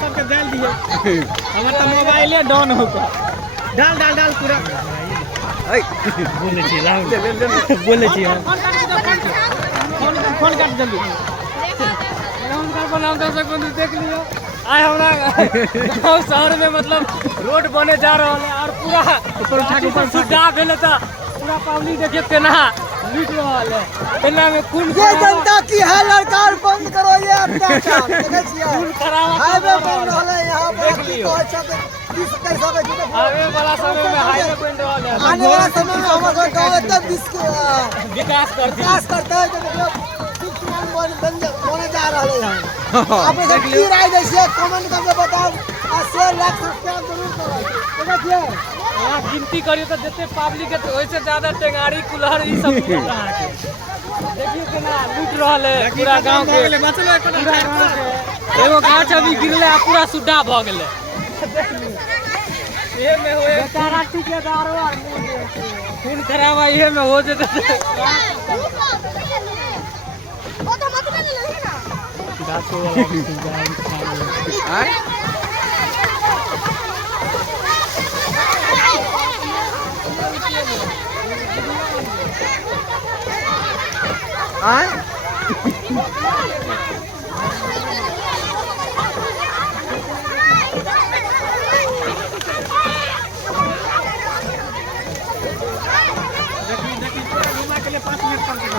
सबके डाल दिए हमार तो मोबाइले डाउन होगा डाल डाल डाल पूरा बोले छी बोले छी फोन काट जल्दी देख लियो आए हमरा गाँव शहर में मतलब रोड बने जा रहा है और पूरा ऊपर उठा के ऊपर सुधा भेल त पूरा पब्लिक देखिए केना लूट रहा है केना में खून ये जनता की है लड़कार बंद करो ये अत्याचार देखे छियै खून खराब हाईवे बन रहा है यहां पर आने वाला समय में हाईवे बन रहा है आने वाला समय में हमारा गांव एकदम विकास करता है जो मतलब बने जा रहा है यहां आप सब की राय दैछियै कमेंट करके बताओ आ शेयर लाइक सब्सक्राइब जरूर करो देखे छियै यहाँ गिनती करिए तो जितने पब्लिक है वैसे ज्यादा टेंगारी कुल्हड़ ये सब देखिए केना लूट रहा है पूरा गांव के एगो गाछ अभी गिरले पूरा सुड्ढा भ गेले ये में होए बेचारा ठेकेदारो और खून खराब ये में हो जेते ओ तो मत ले ले ना गाछो वाला आए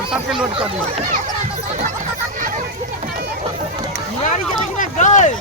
सबके लोड कर दिए गाड़ी के देखना गए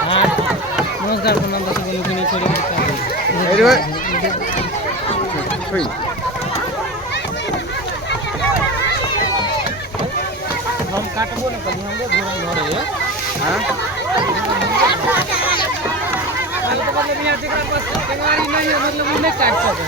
नमस्कार प्रणाम दर्शक बंधु के छोड़े हम काटबो न कभी हमरे घोड़ा घरे है हां तो मतलब यहां जेकरा पास टेंगारी नहीं है मतलब वो नहीं काट सके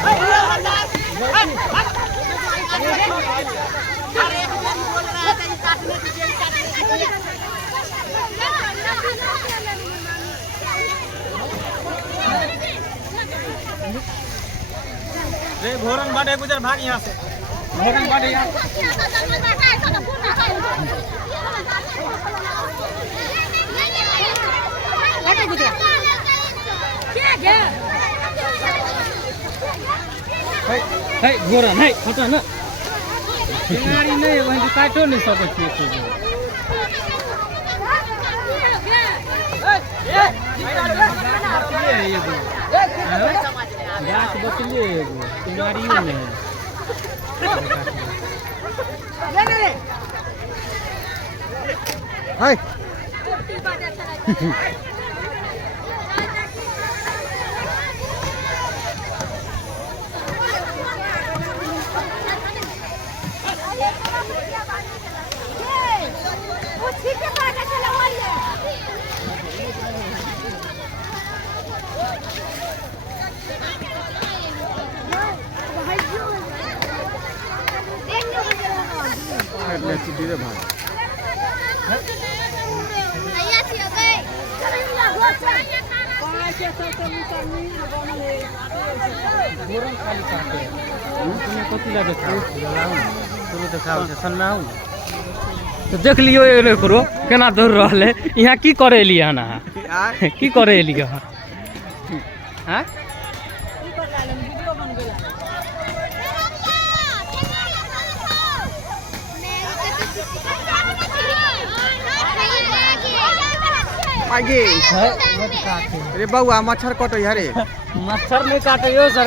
रे घोरन बाड़े गुजर भाग यहां से घोरन बाड़े यहां है घोरन है हटा ना टेंगारी नहीं वहीं काटो नहीं सके छी गाछ बचलिए एगो टेंगारियो नहीं हाय तो देख लियो करो केना दौड़ रहा है यहाँ की करे एलिए हन अहाँ की करे एलिए हन आगे अरे बउआ मच्छर कटो यारे मच्छर नहीं काटे सर